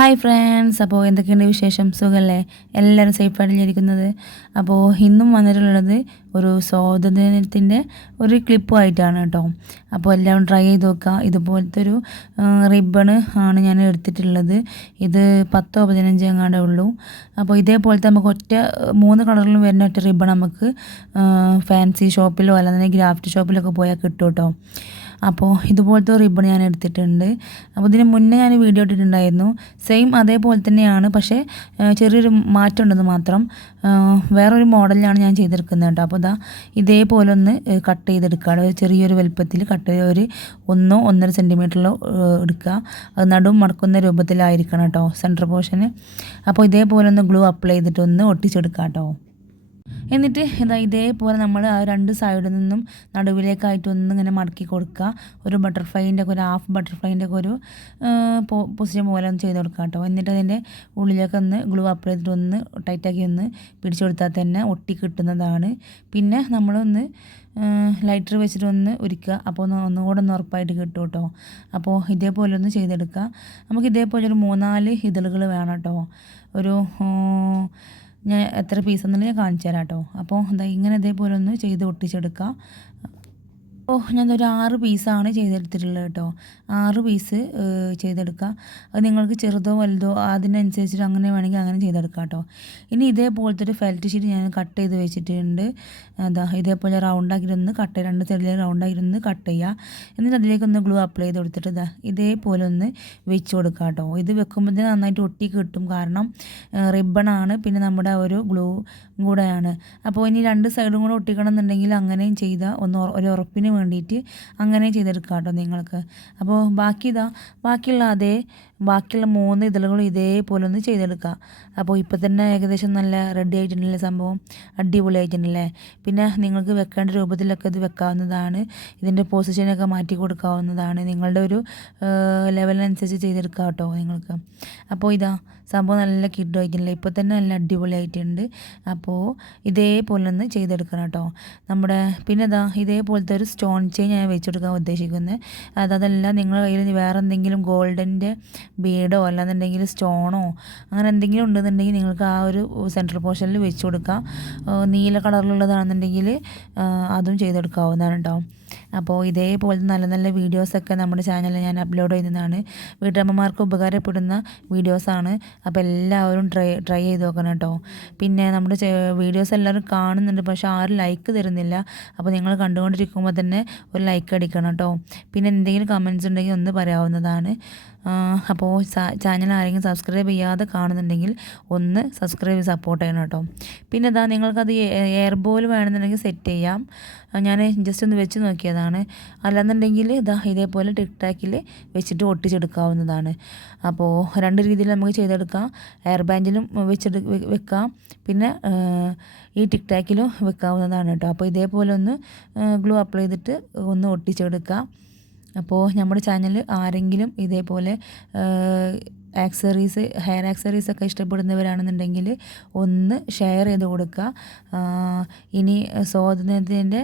Hi friends, അപ്പോൾ എന്തൊക്കെയുണ്ട് വിശേഷം? സുഖമല്ലേ? എല്ലാവരും സേഫായിട്ടിരിക്കുന്നത്. അപ്പോൾ ഇന്നും വന്നിട്ടുള്ളത് ഒരു സ്വാതന്ത്ര്യത്തിൻ്റെ ഒരു ക്ലിപ്പുമായിട്ടാണ് കേട്ടോ. അപ്പോൾ എല്ലാവരും ട്രൈ ചെയ്ത് നോക്കുക. ഇതുപോലത്തെ ഒരു റിബണ് ആണ് ഞാൻ എടുത്തിട്ടുള്ളത്. ഇത് 10-15 എങ്ങാണ്ടേ ഉള്ളൂ. അപ്പോൾ ഇതേപോലത്തെ നമുക്ക് മൂന്ന് കളറിലും വരുന്ന ഒറ്റ റിബൺ നമുക്ക് ഫാൻസി ഷോപ്പിലോ അല്ലാതെ ഗ്രാഫ്റ്റ് ഷോപ്പിലൊക്കെ പോയാൽ കിട്ടും കേട്ടോ. അപ്പോൾ ഇതുപോലത്തെ റിബൺ ഞാൻ എടുത്തിട്ടുണ്ട്. അപ്പോൾ ഇതിന് മുന്നേ ഞാൻ വീഡിയോ ഇട്ടിട്ടുണ്ടായിരുന്നു. സെയിം അതേപോലെ തന്നെയാണ്, പക്ഷേ ചെറിയൊരു മാറ്റം ഉണ്ടെന്ന് മാത്രം. വേറൊരു മോഡലിലാണ് ഞാൻ ചെയ്തെടുക്കുന്നത് കേട്ടോ. അപ്പോൾ ഇതേപോലെ ഒന്ന് കട്ട് ചെയ്തെടുക്കുക. ചെറിയൊരു വലുപ്പത്തിൽ കട്ട് ചെയ്ത് ഒരു 1-1.5 സെൻറ്റിമീറ്ററിലോ എടുക്കുക. അത് നടുവും മടക്കുന്ന രൂപത്തിലായിരിക്കണം കേട്ടോ സെൻറ്റർ പോർഷന്. അപ്പോൾ ഇതേപോലെ ഒന്ന് ഗ്ലൂ അപ്ലൈ ചെയ്തിട്ട് ഒന്ന് ഒട്ടിച്ചെടുക്കുക കേട്ടോ. എന്നിട്ട് ഇതേപോലെ നമ്മൾ ആ രണ്ട് സൈഡിൽ നിന്നും നടുവിലേക്കായിട്ട് ഒന്നിങ്ങനെ മടക്കി കൊടുക്കുക. ഒരു ബട്ടർഫ്ലൈൻ്റെ ഒക്കെ ഒരു ഹാഫ് ബട്ടർഫ്ലൈൻ്റെ ഒക്കെ ഒരു പൊസിഷൻ പോലെ ഒന്ന് ചെയ്ത് കൊടുക്കുക കേട്ടോ. എന്നിട്ട് അതിൻ്റെ ഉള്ളിലേക്ക് ഒന്ന് ഗ്ലൂ അപ്ലൈ ചെയ്തിട്ട് ഒന്ന് ടൈറ്റാക്കി ഒന്ന് പിടിച്ചു കൊടുത്താൽ തന്നെ ഒട്ടി കിട്ടുന്നതാണ്. പിന്നെ നമ്മളൊന്ന് ലൈറ്റർ വെച്ചിട്ട് ഒന്ന് ഉരുക്കുക. അപ്പോൾ ഒന്നുകൂടെ ഒന്ന് ഉറപ്പായിട്ട് കിട്ടും കേട്ടോ. അപ്പോൾ ഇതേപോലെ ഒന്ന് ചെയ്തെടുക്കുക. നമുക്ക് ഇതേപോലെ ഒരു 3-4 ഇതളുകൾ വേണം കേട്ടോ. ഒരു ഞാൻ എത്ര പീസ് എന്നുള്ളത് ഞാൻ കാണിച്ചു തരാം കേട്ടോ. അപ്പോൾ ഇങ്ങനെ ഇതേപോലെ ഒന്ന് ചെയ്ത് ഒട്ടിച്ചെടുക്കുക. ഞാനൊരു 6 പീസാണ് ചെയ്തെടുത്തിട്ടുള്ളത് കേട്ടോ. 6 പീസ് ചെയ്തെടുക്കുക. അത് നിങ്ങൾക്ക് ചെറുതോ വലുതോ അതിനനുസരിച്ചിട്ട് അങ്ങനെ വേണമെങ്കിൽ അങ്ങനെ ചെയ്തെടുക്കാം കേട്ടോ. ഇനി ഇതേപോലത്തെ ഒരു ഫെൽറ്റ് ഷീറ്റ് ഞാൻ കട്ട് ചെയ്ത് വെച്ചിട്ടുണ്ട്. ഇതേപോലെ റൗണ്ടാക്കിയിട്ടൊന്ന് രണ്ട് സൈഡിൽ റൗണ്ടാക്കിയിട്ടൊന്ന് കട്ട് ചെയ്യുക. എന്നിട്ട് അതിലേക്കൊന്ന് ഗ്ലൂ അപ്ലൈ ചെയ്ത് കൊടുത്തിട്ട് ഇതേപോലെ ഒന്ന് വെച്ച് കൊടുക്കുക കേട്ടോ. ഇത് വെക്കുമ്പോഴത്തേന് നന്നായിട്ട് ഒട്ടി കിട്ടും. കാരണം റിബണാണ്, പിന്നെ നമ്മുടെ ഒരു ഗ്ലൂ കൂടെയാണ്. അപ്പോൾ ഇനി രണ്ട് സൈഡും കൂടെ ഒട്ടിക്കണം എന്നുണ്ടെങ്കിൽ അങ്ങനെയും ചെയ്താൽ ഒരു ഉറപ്പിന് വേണ്ടിയിട്ട് അങ്ങനെ ചെയ്തെടുക്കാം കേട്ടോ നിങ്ങൾക്ക്. അപ്പോൾ ബാക്കിയുള്ള ബാക്കിയുള്ള 3 ഇതളുകളും ഇതേപോലെ ഒന്ന് ചെയ്തെടുക്കുക. അപ്പോൾ ഇപ്പോൾ തന്നെ ഏകദേശം നല്ല റെഡി ആയിട്ടുണ്ടല്ലേ സംഭവം, അടിപൊളിയായിട്ടുണ്ടല്ലേ. പിന്നെ നിങ്ങൾക്ക് വെക്കേണ്ട രൂപത്തിലൊക്കെ ഇത് വെക്കാവുന്നതാണ്. ഇതിൻ്റെ പൊസിഷനൊക്കെ മാറ്റി കൊടുക്കാവുന്നതാണ്. നിങ്ങളുടെ ഒരു ലെവലിനനുസരിച്ച് ചെയ്തെടുക്കാം കേട്ടോ നിങ്ങൾക്ക്. അപ്പോൾ സംഭവം നല്ല കിഡായിട്ടുണ്ടല്ലേ. ഇപ്പോൾ തന്നെ നല്ല അടിപൊളിയായിട്ടുണ്ട്. അപ്പോൾ ഇതേപോലെ ഒന്ന് ചെയ്തെടുക്കണം കേട്ടോ. പിന്നെ ഇതേപോലത്തെ ഒരു സ്റ്റോൺ ചെയിൻ ഞാൻ വെച്ചെടുക്കാൻ ഉദ്ദേശിക്കുന്നത്. അതല്ല നിങ്ങളുടെ കയ്യിൽ വേറെ എന്തെങ്കിലും ഗോൾഡിൻ്റെ ബീഡോ അല്ലാന്നുണ്ടെങ്കിൽ സ്റ്റോണോ അങ്ങനെ എന്തെങ്കിലും ഉണ്ടെന്നുണ്ടെങ്കിൽ നിങ്ങൾക്ക് ആ ഒരു സെൻട്രൽ പോർഷനിൽ വെച്ച് കൊടുക്കാം. നീല കളറിലുള്ളതാണെന്നുണ്ടെങ്കിൽ അതും ചെയ്തെടുക്കാവുന്നതാണ് കേട്ടോ. അപ്പോൾ ഇതേപോലത്തെ നല്ല നല്ല വീഡിയോസൊക്കെ നമ്മുടെ ചാനലിൽ ഞാൻ അപ്ലോഡ് ചെയ്യുന്നതാണ്. വീട്ടമ്മമാർക്ക് ഉപകാരപ്പെടുന്ന വീഡിയോസാണ്. അപ്പോൾ എല്ലാവരും ട്രൈ ചെയ്ത് നോക്കണം കേട്ടോ. പിന്നെ നമ്മുടെ വീഡിയോസ് എല്ലാവരും കാണുന്നുണ്ട്, പക്ഷേ ആരും ലൈക്ക് തരുന്നില്ല. അപ്പോൾ നിങ്ങൾ കണ്ടുകൊണ്ടിരിക്കുമ്പോൾ തന്നെ ഒരു ലൈക്ക് അടിക്കണം കേട്ടോ. പിന്നെ എന്തെങ്കിലും കമൻറ്റ്സ് ഉണ്ടെങ്കിൽ ഒന്ന് പറയാവുന്നതാണ്. അപ്പോൾ ചാനൽ ആരെങ്കിലും സബ്സ്ക്രൈബ് ചെയ്യാതെ കാണുന്നുണ്ടെങ്കിൽ ഒന്ന് സബ്സ്ക്രൈബ് ചെയ്ത് സപ്പോർട്ട് ചെയ്യണം കേട്ടോ. പിന്നെ നിങ്ങൾക്കത് എയർ ബോൾ വേണമെന്നുണ്ടെങ്കിൽ സെറ്റ് ചെയ്യാം. ഞാൻ ജസ്റ്റ് ഒന്ന് വെച്ച് നോക്കിയതാണ്. അല്ലാന്നുണ്ടെങ്കിൽ ഇതേപോലെ ടിക് ടാക്കിൽ വെച്ചിട്ട് ഒട്ടിച്ചെടുക്കാവുന്നതാണ്. അപ്പോൾ 2 രീതിയിൽ നമുക്ക് ചെയ്തെടുക്കാം. എയർ ബാൻഡിലും വെക്കാം, പിന്നെ ഈ ടിക് ടാക്കിലും വെക്കാവുന്നതാണ് കേട്ടോ. അപ്പോൾ ഇതേപോലെ ഒന്ന് ഗ്ലൂ അപ്ലൈ ചെയ്തിട്ട് ഒന്ന് ഒട്ടിച്ചെടുക്കാം. അപ്പോൾ നമ്മുടെ ചാനൽ ആരെങ്കിലും ഇതേപോലെ ഹെയർ ആക്സറീസൊക്കെ ഇഷ്ടപ്പെടുന്നവരാണെന്നുണ്ടെങ്കിൽ ഒന്ന് ഷെയർ ചെയ്ത് കൊടുക്കുക. ഇനി സ്വാതന്ത്ര്യത്തിൻ്റെ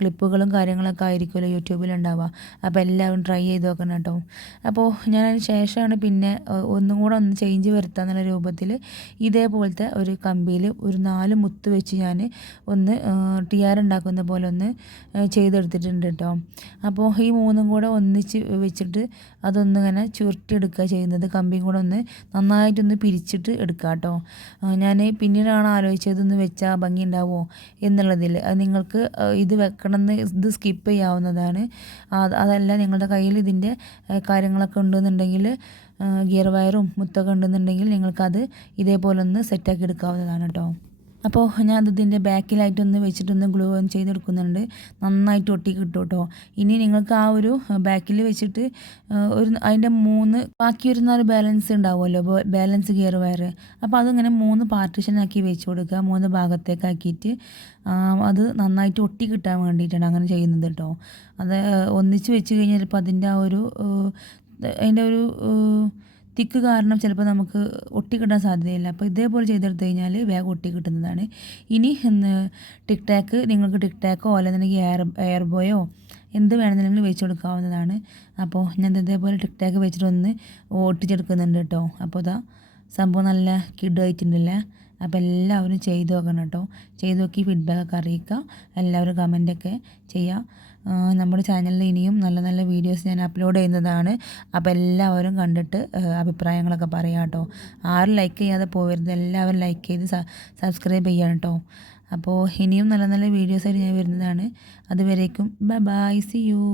ക്ലിപ്പുകളും കാര്യങ്ങളൊക്കെ ആയിരിക്കുമല്ലോ യൂട്യൂബിലുണ്ടാവുക. അപ്പോൾ എല്ലാവരും ട്രൈ ചെയ്ത് നോക്കണം കേട്ടോ. അപ്പോൾ ഞാൻ അതിന് ശേഷമാണ് പിന്നെ ഒന്നും കൂടെ ഒന്ന് ചേഞ്ച് വരുത്താന്നുള്ള രൂപത്തിൽ ഇതേപോലത്തെ ഒരു കമ്പിയിൽ ഒരു 4 മുത്ത് വെച്ച് ഞാൻ ഒന്ന് ടിയാർ ഉണ്ടാക്കുന്ന പോലെ ഒന്ന് ചെയ്തെടുത്തിട്ടുണ്ട് കേട്ടോ. അപ്പോൾ ഈ 3 കൂടെ ഒന്നിച്ച് വെച്ചിട്ട് അതൊന്നിങ്ങനെ ചുരുട്ടിയെടുക്കുക ചെയ്യുന്നത്. കമ്പിയും കൂടെ ഒന്ന് നന്നായിട്ടൊന്ന് പിരിച്ചിട്ട് എടുക്കുക കേട്ടോ. ഞാൻ പിന്നീടാണ് ആലോചിച്ചതൊന്ന് വെച്ചാൽ ഭംഗി ഉണ്ടാവുമോ എന്നുള്ളതിൽ. അത് നിങ്ങൾക്ക് ഇത് വെക്കണമെന്ന് ഇത് സ്കിപ്പ് ചെയ്യാവുന്നതാണ്. അതല്ല നിങ്ങളുടെ കയ്യിൽ ഇതിൻ്റെ കാര്യങ്ങളൊക്കെ ഉണ്ടെന്നുണ്ടെങ്കിൽ ഗിയർ വയറും മുത്തൊക്കെ ഉണ്ടെന്നുണ്ടെങ്കിൽ നിങ്ങൾക്കത് ഇതേപോലെ ഒന്ന് സെറ്റാക്കി എടുക്കാവുന്നതാണ് കേട്ടോ. അപ്പോൾ ഞാൻ ഇതിൻ്റെ ബാക്കിലായിട്ടൊന്ന് വെച്ചിട്ടൊന്ന് ഗ്ലൂ ഒന്ന് ചെയ്തെടുക്കുന്നുണ്ട്. നന്നായിട്ട് ഒട്ടി കിട്ടും കേട്ടോ. ഇനി നിങ്ങൾക്ക് ആ ഒരു ബാക്കിൽ വെച്ചിട്ട് അതിൻ്റെ ബാക്കി ഒരു 4 ബാലൻസ് ഉണ്ടാവുമല്ലോ, ബാലൻസ് ഗിയർ വയർ. അപ്പോൾ അതിങ്ങനെ 3 പാർട്ടീഷനാക്കി വെച്ച് കൊടുക്കുക, 3 ഭാഗത്തേക്കാക്കിയിട്ട്. അത് നന്നായിട്ട് ഒട്ടി കിട്ടാൻ വേണ്ടിയിട്ടാണ് അങ്ങനെ ചെയ്യുന്നത് കേട്ടോ. അത് ഒന്നിച്ച് വെച്ച് കഴിഞ്ഞാൽ ചിലപ്പോൾ അതിൻ്റെ ഒരു തിക്ക് കാരണം ചിലപ്പോൾ നമുക്ക് ഒട്ടിക്കിട്ടാൻ സാധ്യതയില്ല. അപ്പോൾ ഇതേപോലെ ചെയ്തെടുത്ത് കഴിഞ്ഞാൽ വേഗം ഒട്ടി കിട്ടുന്നതാണ്. ഇനി ടിക് ടാക്ക് നിങ്ങൾക്ക് ടിക് ടാക്കോ അല്ലെന്നുണ്ടെങ്കിൽ എയർ ബോയോ എന്ത് വേണമെന്നുണ്ടെങ്കിലും വെച്ച് കൊടുക്കാവുന്നതാണ്. അപ്പോൾ ഞാൻ ഇതേപോലെ ടിക് വെച്ചിട്ടൊന്ന് ഒട്ടിച്ചെടുക്കുന്നുണ്ട് കേട്ടോ. അപ്പോൾ ഇതാ സംഭവം നല്ല കിടുവായിട്ടുണ്ടല്ലേ. അപ്പോൾ എല്ലാവരും ചെയ്ത് നോക്കണം കേട്ടോ. ചെയ്ത് നോക്കി ഫീഡ്ബാക്കൊക്കെ അറിയിക്കുക. എല്ലാവരും കമൻറ്റൊക്കെ ചെയ്യുക. നമ്മുടെ ചാനലിൽ ഇനിയും നല്ല നല്ല വീഡിയോസ് ഞാൻ അപ്ലോഡ് ചെയ്യുന്നതാണ്. അപ്പോൾ എല്ലാവരും കണ്ടിട്ട് അഭിപ്രായങ്ങളൊക്കെ പറയാം കേട്ടോ. ആരും ലൈക്ക് ചെയ്യാതെ പോകരുത്, എല്ലാവരും ലൈക്ക് ചെയ്ത് സബ്സ്ക്രൈബ് ചെയ്യണം കേട്ടോ. അപ്പോൾ ഇനിയും നല്ല നല്ല വീഡിയോസായിട്ട് ഞാൻ വരുന്നതാണ്. അതുവരേക്കും ബൈ ബൈ, സി യു.